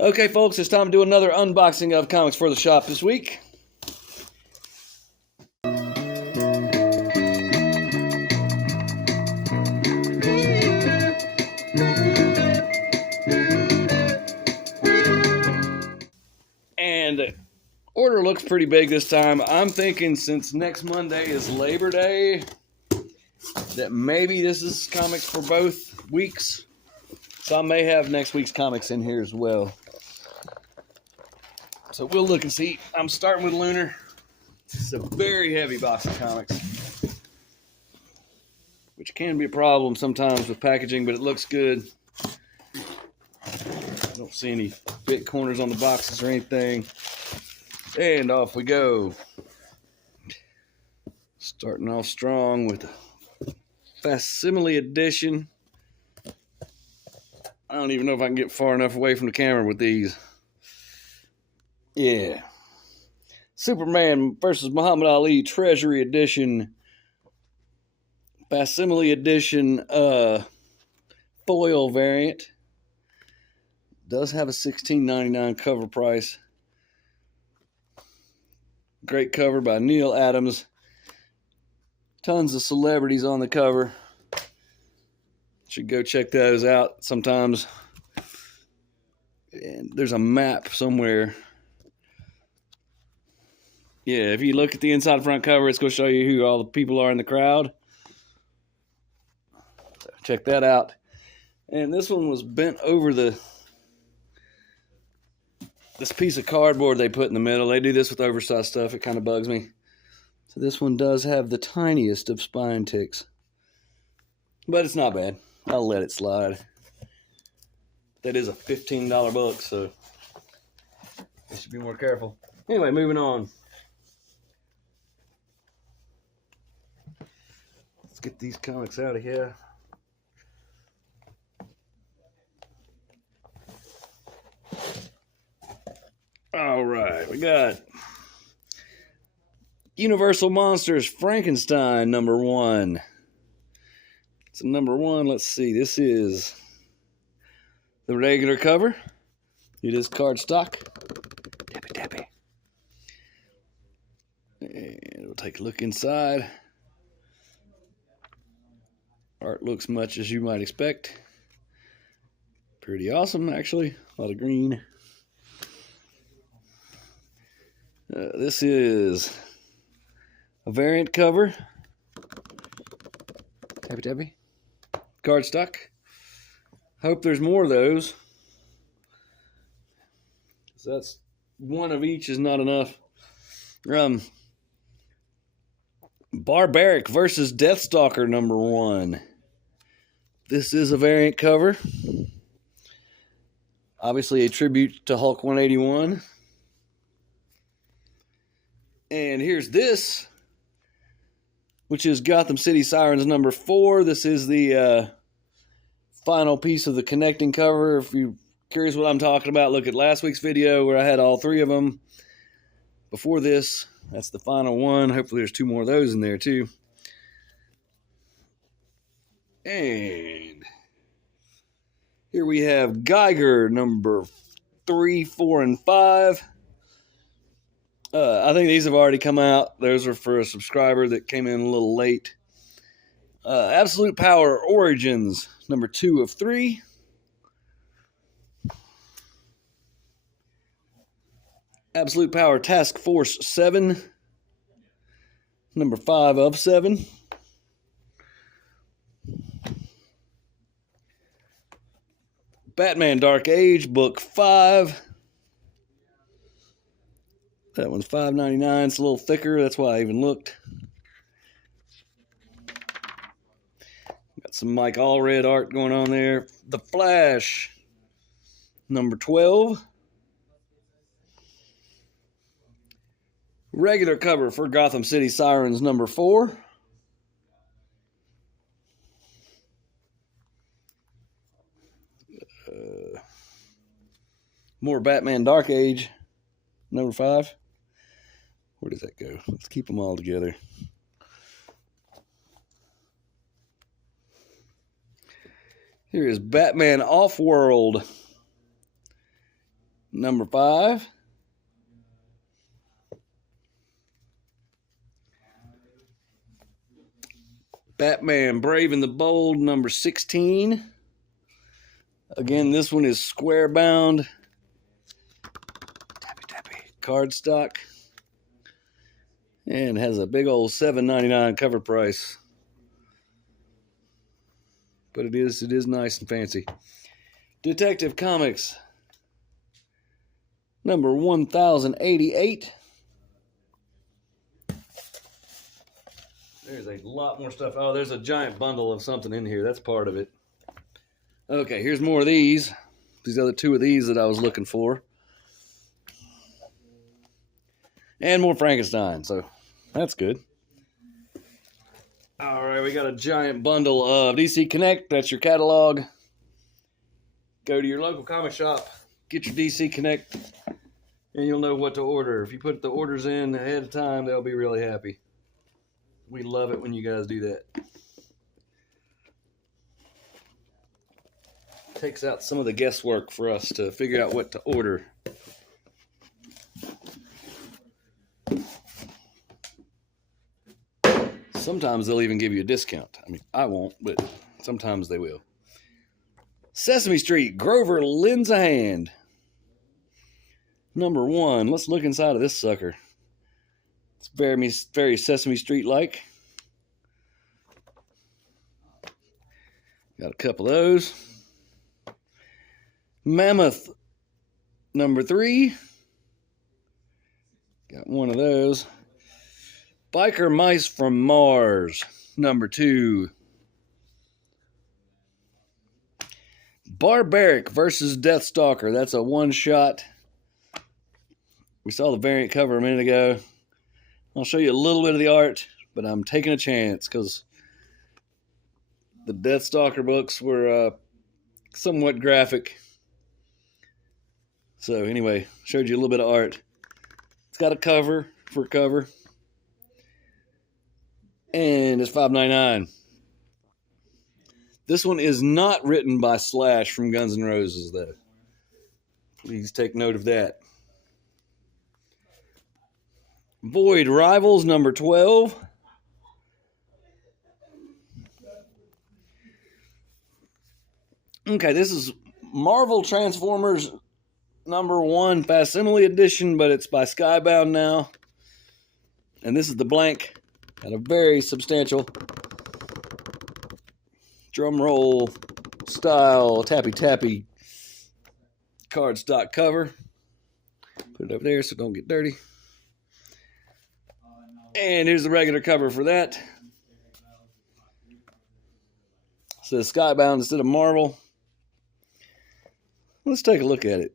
Okay, folks, it's time to do another unboxing of comics for the shop this week. And the order looks pretty big this time. I'm thinking since next Monday is Labor Day, that maybe this is comics for both weeks. So I may have next week's comics in here as well. So we'll look and see. I'm starting with Lunar. It's a very heavy box of comics, which can be a problem sometimes with packaging, but it looks good. I don't see any big corners on the boxes or anything. And off we go. Starting off strong with the facsimile edition. I don't even know if I can get far enough away from the camera with these. Yeah. Superman versus Muhammad Ali Treasury Edition. Facsimile Edition foil variant. Does have a $16.99 cover price. Great cover by Neil Adams. Tons of celebrities on the cover. Should go check those out sometimes. And there's a map somewhere. Yeah, if you look at the inside front cover, it's going to show you who all the people are in the crowd. So check that out. And this one was bent over this piece of cardboard they put in the middle. They do this with oversized stuff. It kind of bugs me. So this one does have the tiniest of spine ticks. But it's not bad. I'll let it slide. That is a $15 book, so I should be more careful. Anyway, moving on. Let's get these comics out of here. All right, we got Universal Monsters Frankenstein #1. It's a #1. Let's see. This is the regular cover. It is cardstock. Tappy, tappy. And we'll take a look inside. Art looks much as you might expect. Pretty awesome, actually. A lot of green. This is a variant cover. Tappy, tappy. Cardstock. Hope there's more of those. That's one of each is not enough. Barbaric versus Deathstalker #1. This is a variant cover. Obviously a tribute to Hulk 181. And here's this, which is Gotham City Sirens #4. This is the final piece of the connecting cover. If you're curious what I'm talking about, look at last week's video where I had all three of them. Before this, that's the final one. Hopefully there's two more of those in there too. And here we have Geiger #3, 4, and 5. I think these have already come out. Those are for a subscriber that came in a little late. Absolute Power Origins #2 of 3. Absolute Power Task Force 7 #5 of 7. Batman Dark Age Book 5. That one's $5.99. It's a little thicker. That's why I even looked. Got some Mike Allred art going on there. The Flash #12. Regular cover for Gotham City Sirens #4. More Batman Dark Age #5. Where does that go? Let's keep them all together. Here is Batman Off-World number 5. Batman Brave and the Bold, number 16. Again, this one is square bound. Tappy cardstock. And has a big old $7.99 cover price. But it is nice and fancy. Detective Comics, number 1088. There's a lot more stuff. Oh, there's a giant bundle of something in here. That's part of it. Okay, here's more of these. These other 2 of these that I was looking for. And more Frankenstein, so that's good. All right, we got a giant bundle of DC Connect. That's your catalog. Go to your local comic shop, get your DC Connect, and you'll know what to order. If you put the orders in ahead of time, they'll be really happy. We love it when you guys do that. Takes out some of the guesswork for us to figure out what to order. Sometimes they'll even give you a discount. I mean, I won't, but sometimes they will. Sesame Street, Grover lends a hand. Number 1. Let's look inside of this sucker. It's very Sesame Street-like. Got a couple of those. Mammoth, number 3. Got one of those. Biker Mice from Mars, number 2. Barbaric versus Deathstalker. That's a one-shot. We saw the variant cover a minute ago. I'll show you a little bit of the art, but I'm taking a chance because the Deathstalker books were somewhat graphic. So anyway, showed you a little bit of art. It's got a cover for cover. And it's $5.99. This one is not written by Slash from Guns N' Roses, though. Please take note of that. Void Rivals, number 12. Okay, this is Marvel Transformers number 1 facsimile edition, but it's by Skybound now. And this is the blank. Got a very substantial drum roll style tappy cardstock cover. Put it over there so it don't get dirty. And here's the regular cover for that. It says Skybound instead of Marvel. Let's take a look at it.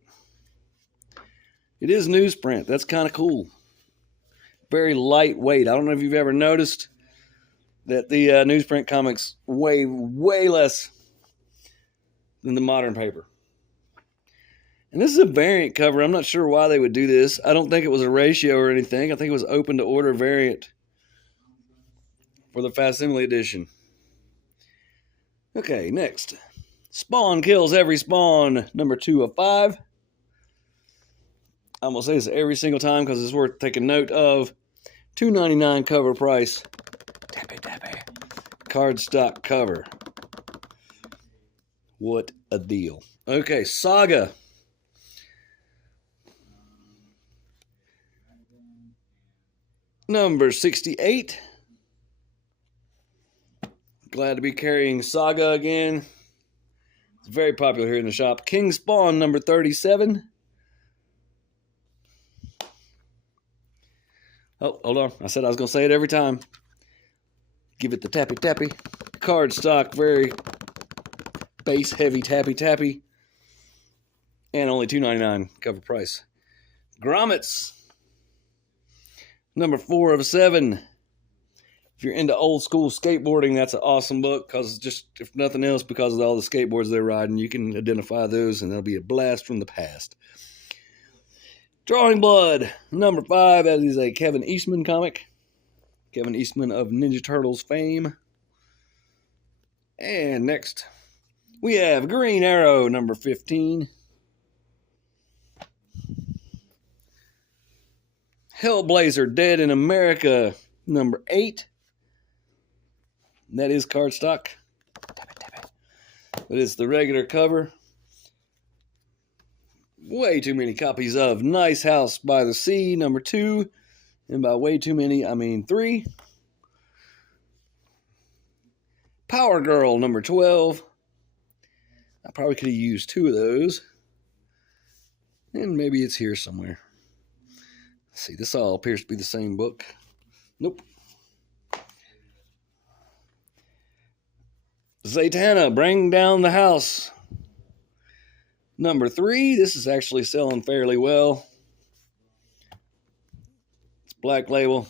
It is newsprint. That's kind of cool. Very lightweight. I don't know if you've ever noticed that the newsprint comics weigh way less than the modern paper. And this is a variant cover. I'm not sure why they would do this. I don't think it was a ratio or anything. I think it was open to order variant for the facsimile edition. Okay, next. Spawn Kills Every Spawn, number 2 of 5. I'm going to say this every single time because it's worth taking note of. $2.99 cover price. Tappy. Cardstock cover. What a deal. Okay, Saga. Number 68. Glad to be carrying Saga again. It's very popular here in the shop. King Spawn, number 37. Oh, hold on. I said I was going to say it every time. Give it the tappy. Cardstock, very base heavy tappy. And only $2.99 cover price. Grommets. Number 4 of 7. If you're into old school skateboarding, that's an awesome book because just, if nothing else, because of all the skateboards they're riding, you can identify those and they'll be a blast from the past. Drawing Blood, number 5. That is a Kevin Eastman comic. Kevin Eastman of Ninja Turtles fame. And next, we have Green Arrow, number 15. Hellblazer Dead in America number 8. That is cardstock. But it's the regular cover. Way too many copies of Nice House by the Sea number 2. And by way too many, I mean 3. Power Girl number 12. I probably could have used 2 of those. And maybe it's here somewhere. Let's see, this all appears to be the same book. Nope. Zatanna, Bring Down the House. Number 3. This is actually selling fairly well. It's black label.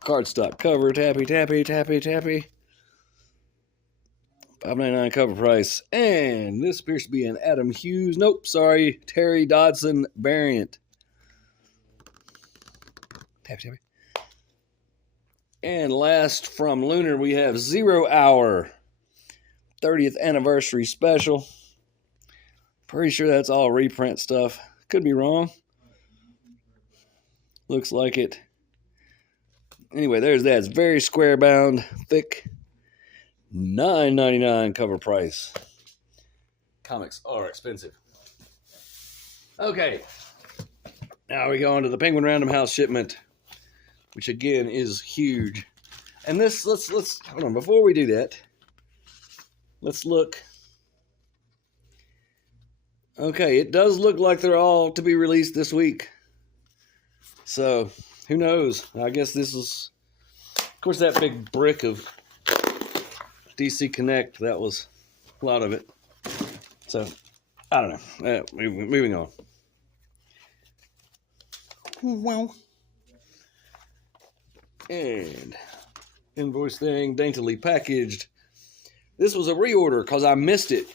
Cardstock cover. Tappy, tappy, tappy, tappy. $5.99 cover price. And this appears to be an Adam Hughes. Nope, sorry. Terry Dodson variant. Tappy, tappy. And last from Lunar, we have 0 Hour 30th Anniversary Special. Pretty sure that's all reprint stuff. Could be wrong. Looks like it. Anyway, there's that. It's very square bound, thick. $9.99 cover price. Comics are expensive. Okay. Now we go on to the Penguin Random House shipment, which again is huge. And this, let's hold on. Before we do that, let's look. Okay, it does look like they're all to be released this week. So, who knows? I guess this is, of course, that big brick of DC Connect, that was a lot of it. So, I don't know. Moving on. Well. And invoice thing, daintily packaged. This was a reorder because I missed it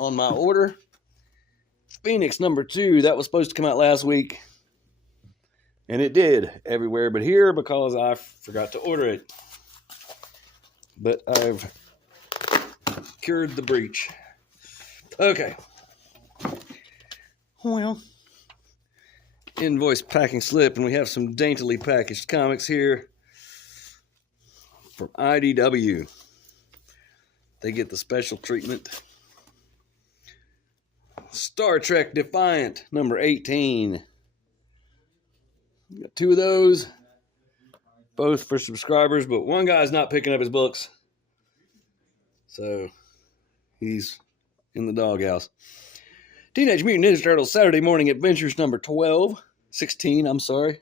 on my order. Phoenix number 2, that was supposed to come out last week. And it did everywhere but here because I forgot to order it. But I've cured the breach. Okay. Well. Invoice packing slip, and we have some daintily packaged comics here from IDW. They get the special treatment. Star Trek Defiant, number 18. Got 2 of those. Both for subscribers, but one guy's not picking up his books. So, he's in the doghouse. Teenage Mutant Ninja Turtles Saturday Morning Adventures, number 12. 16, I'm sorry.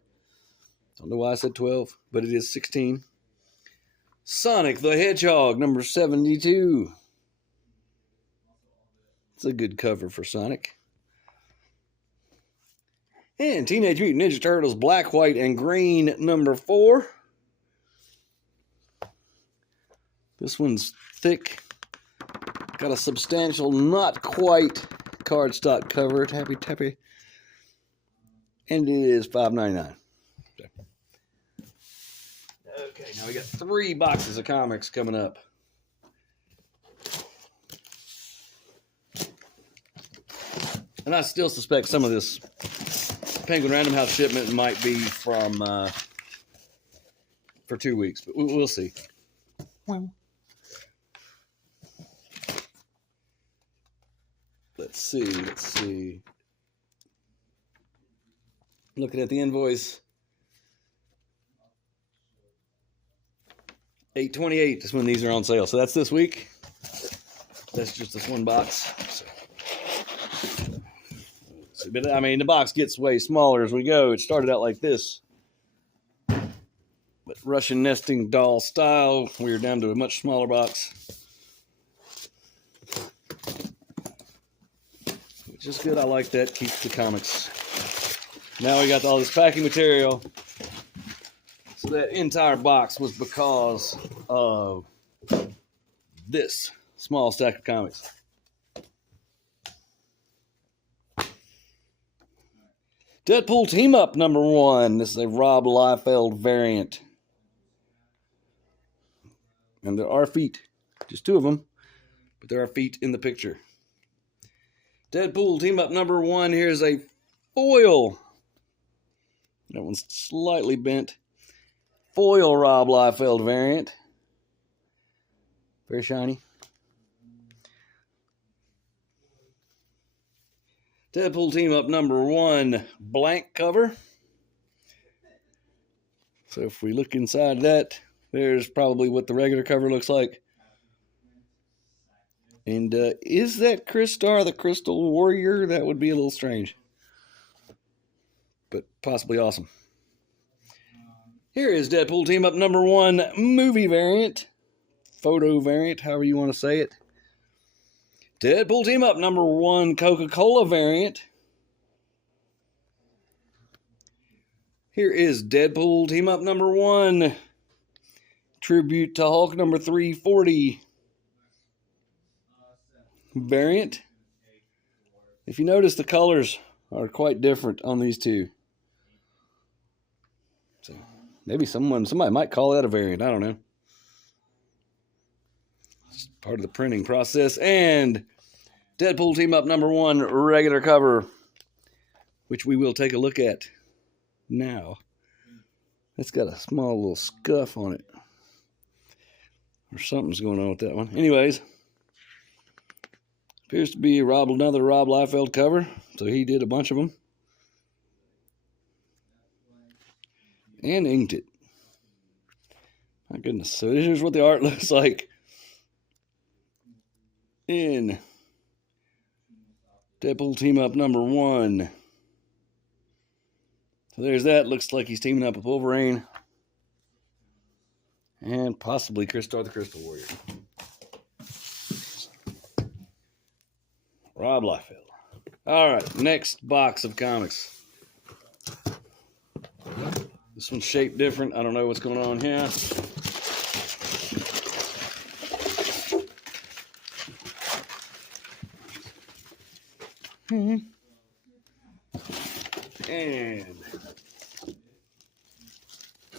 Don't know why I said 12, but it is 16. Sonic the Hedgehog, number 72. It's a good cover for Sonic. And Teenage Mutant Ninja Turtles Black, White, and Green, number 4. This one's thick. Got a substantial, not quite cardstock cover. Tappy, tappy. And it is $5.99. Okay, now we got 3 boxes of comics coming up. And I still suspect some of this Penguin Random House shipment might be from for 2 weeks, but we'll see. Well, let's see. Looking at the invoice, $8.28 is when these are on sale. So that's this week. That's just this one box. But I mean, the box gets way smaller as we go. It started out like this, but Russian nesting doll style. We're down to a much smaller box, which is good. I like that. Keeps the comics. Now we got all this packing material. So that entire box was because of this small stack of comics. Deadpool Team Up number 1. This is a Rob Liefeld variant. And there are feet. Just 2 of them. But there are feet in the picture. Deadpool Team Up number 1. Here's a foil That one's slightly bent. Foil Rob Liefeld variant. Very shiny. Deadpool Team Up number 1, blank cover. So if we look inside that, there's probably what the regular cover looks like. And is that Chris Star the Crystal Warrior? That would be a little strange, but possibly awesome. Here is Deadpool Team Up number 1, movie variant, photo variant, however you want to say it. Deadpool Team Up number 1, Coca-Cola variant. Here is Deadpool Team Up number 1, Tribute to Hulk number 340 variant. If you notice, the colors are quite different on these two. So maybe somebody might call that a variant. I don't know. It's part of the printing process. And Deadpool Team Up number 1, regular cover, which we will take a look at now. It's got a small little scuff on it, or something's going on with that one. Anyways, appears to be another Rob Liefeld cover, so he did a bunch of them and inked it. My goodness. So here's what the art looks like in Deadpool Team Up number 1. So there's that. Looks like he's teaming up with Wolverine and possibly Chris Star the Crystal Warrior. Rob Liefeld. All right, next box of comics. This one's shaped different. I don't know what's going on here. And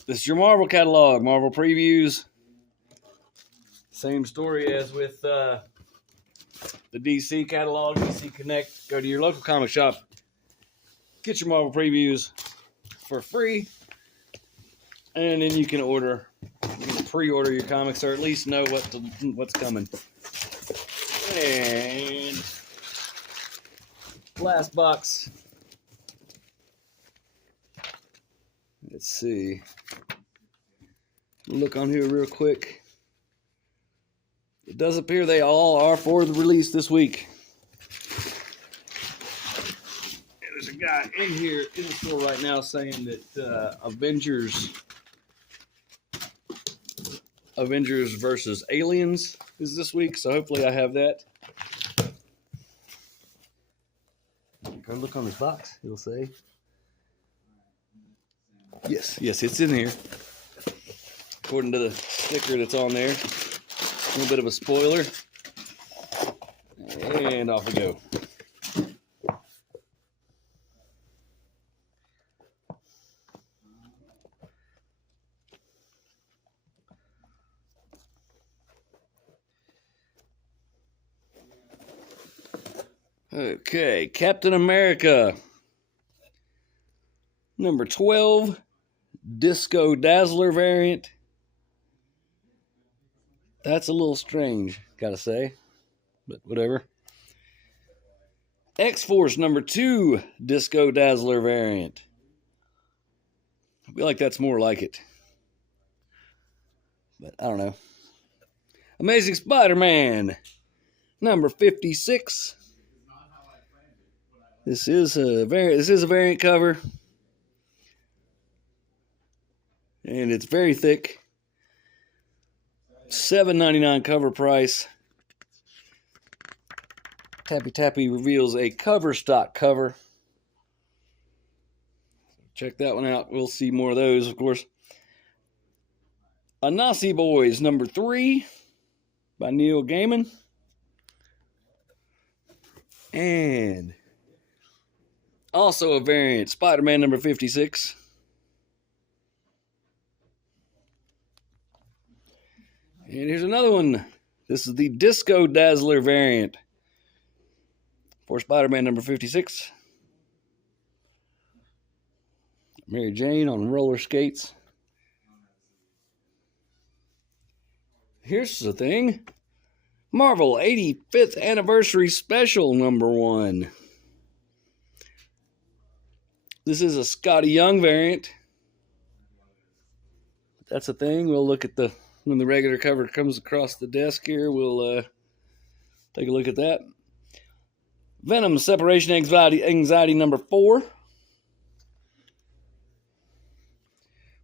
this is your Marvel catalog, Marvel previews. Same story as with the DC catalog, DC Connect. Go to your local comic shop, get your Marvel previews for free, and then you can pre-order your comics, or at least know what's coming. And last box. Let's see. Look on here real quick. It does appear they all are for the release this week. And there's a guy in here in the store right now saying that Avengers versus Aliens is this week, so hopefully I have that. Go look on this box, it'll say. Yes, it's in here. According to the sticker that's on there. A little bit of a spoiler. And off we go. Okay, Captain America. Number 12, Disco Dazzler variant. That's a little strange, gotta say, but whatever. X-Force number 2, Disco Dazzler variant. I feel like that's more like it, but I don't know. Amazing Spider-Man number 56. This is a variant cover. And it's very thick. $7.99 cover price. Tappy reveals a cover stock cover. Check that one out. We'll see more of those, of course. Anansi Boys number 3 by Neil Gaiman. And also a variant, Spider-Man number 56. And here's another one. This is the Disco Dazzler variant for Spider-Man number 56. Mary Jane on roller skates. Here's the thing. Marvel 85th Anniversary Special #1. This is a Scotty Young variant. That's a thing. We'll look at when the regular cover comes across the desk here. We'll take a look at that. Venom Separation Anxiety #4.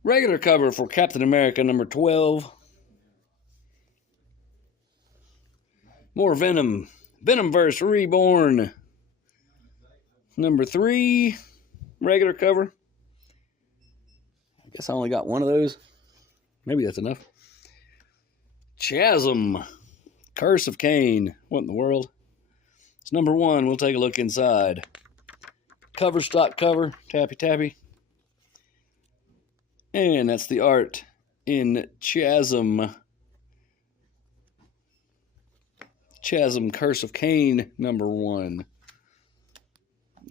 Regular cover for Captain America #12. More Venom. Venomverse Reborn #3. Regular cover. I guess I only got one of those. Maybe that's enough. Chasm. Curse of Cain. What in the world? It's #1. We'll take a look inside. Cover, stock cover. Tappy tappy. And that's the art in Chasm. Chasm Curse of Cain #1.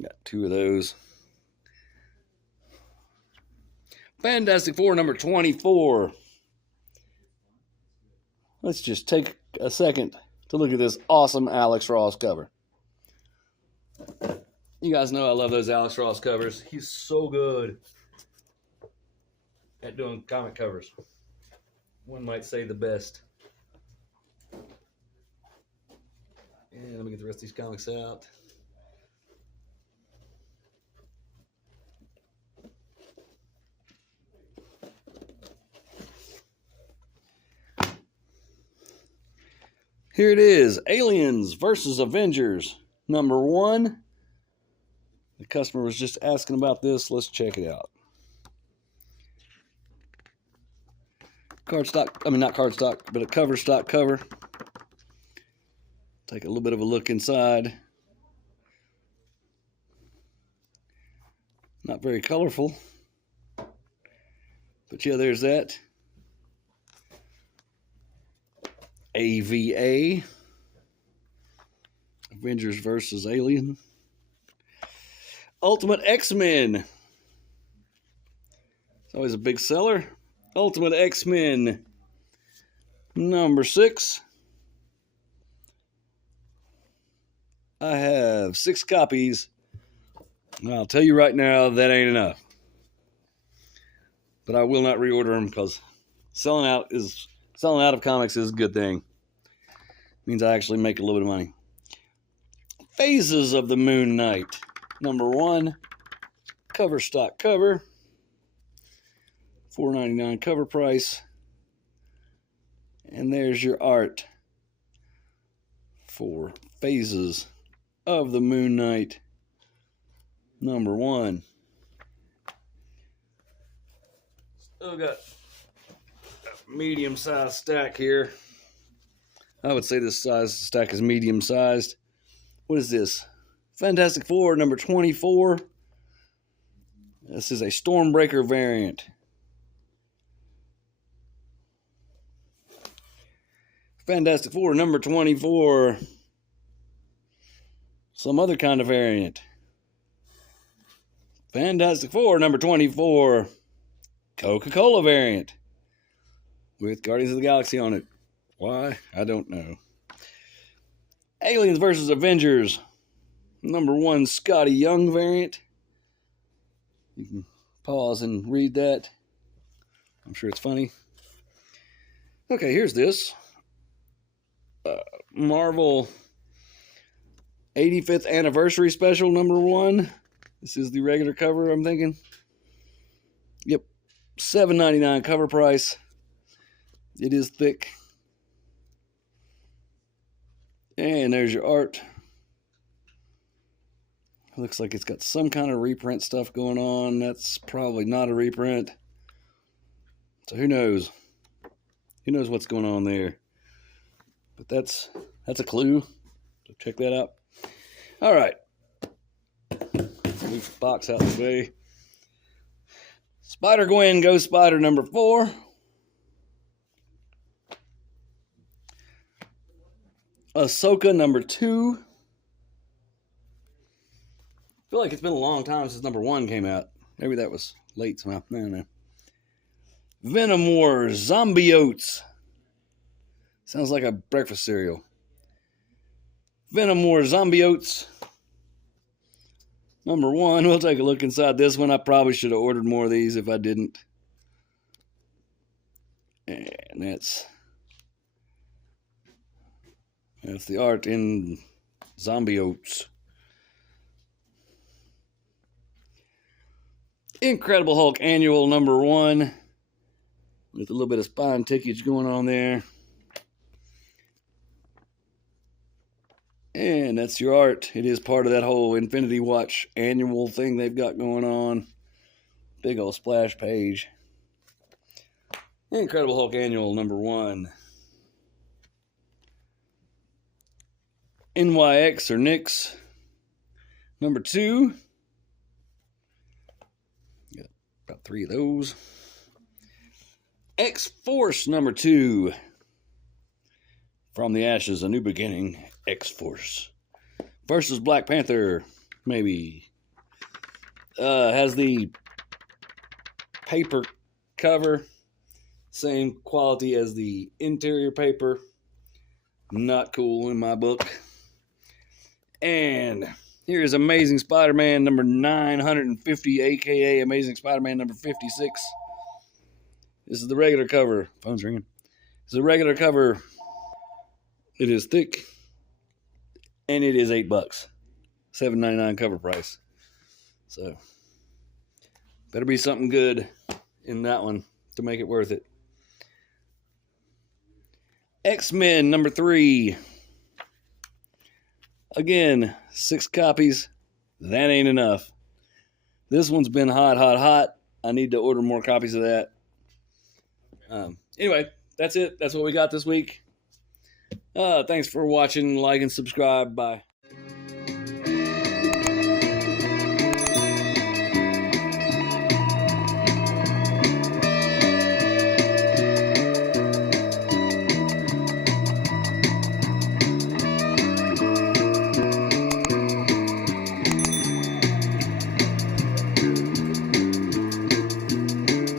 Got 2 of those. Fantastic Four #24. Let's just take a second to look at this awesome Alex Ross cover. You guys know I love those Alex Ross covers. He's so good at doing comic covers. One might say the best. And let me get the rest of these comics out. Here it is, Aliens versus Avengers #1. The customer was just asking about this. Let's check it out. Cardstock, not cardstock, but a cover stock cover. Take a little bit of a look inside. Not very colorful. But yeah, there's that. AVA. Avengers versus Alien. Ultimate X-Men. It's always a big seller. Ultimate X-Men #6. I have 6 copies. And I'll tell you right now, that ain't enough. But I will not reorder them because selling out of comics is a good thing. It means I actually make a little bit of money. Phases of the Moon Knight #1. Cover stock cover. $4.99 cover price. And there's your art for Phases of the Moon Knight #1. Still got a medium-sized stack here. I would say this stack is medium-sized. What is this? Fantastic Four #24. This is a Stormbreaker variant. Fantastic Four #24. Some other kind of variant. Fantastic Four #24. Coca-Cola variant. With Guardians of the Galaxy on it. Why? I don't know. Aliens versus Avengers #1 Scotty Young variant. You can pause and read that. I'm sure it's funny. Okay, here's this. Marvel 85th Anniversary Special #1. This is the regular cover, I'm thinking. Yep. $7.99 cover price. It is thick. And there's your art. Looks like it's got some kind of reprint stuff going on. That's probably not a reprint. So who knows? Who knows what's going on there? But that's a clue. So check that out. All right. Move the box out of the way. Spider-Gwen Ghost Spider #4. Ahsoka #2. I feel like it's been a long time since #1 came out. Maybe that was late somehow. I don't know. Venom War Zombie Oats. Sounds like a breakfast cereal. Venom War Zombie Oats. Number 1. We'll take a look inside this one. I probably should have ordered more of these if I didn't. And that's the art in Zombie Oats. Incredible Hulk Annual number 1. With a little bit of spine tickage going on there. And that's your art. It is part of that whole Infinity Watch annual thing they've got going on. Big old splash page. Incredible Hulk Annual number 1. NYX or Nix number 2. Got about 3 of those. X-Force number 2. From the Ashes, a New Beginning. X-Force versus Black Panther, maybe. Has the paper cover, same quality as the interior paper. Not cool in my book. And here is Amazing Spider-Man number 950, aka Amazing Spider-Man number 56. This is the regular cover. Phone's ringing. It's the regular cover. It is thick. And it is $8. $7.99 cover price. So better be something good in that one to make it worth it. X-Men number 3. Again, 6 copies. That ain't enough. This one's been hot, hot, hot. I need to order more copies of that. Anyway, that's it. That's what we got this week. Thanks for watching. Like and subscribe. Bye.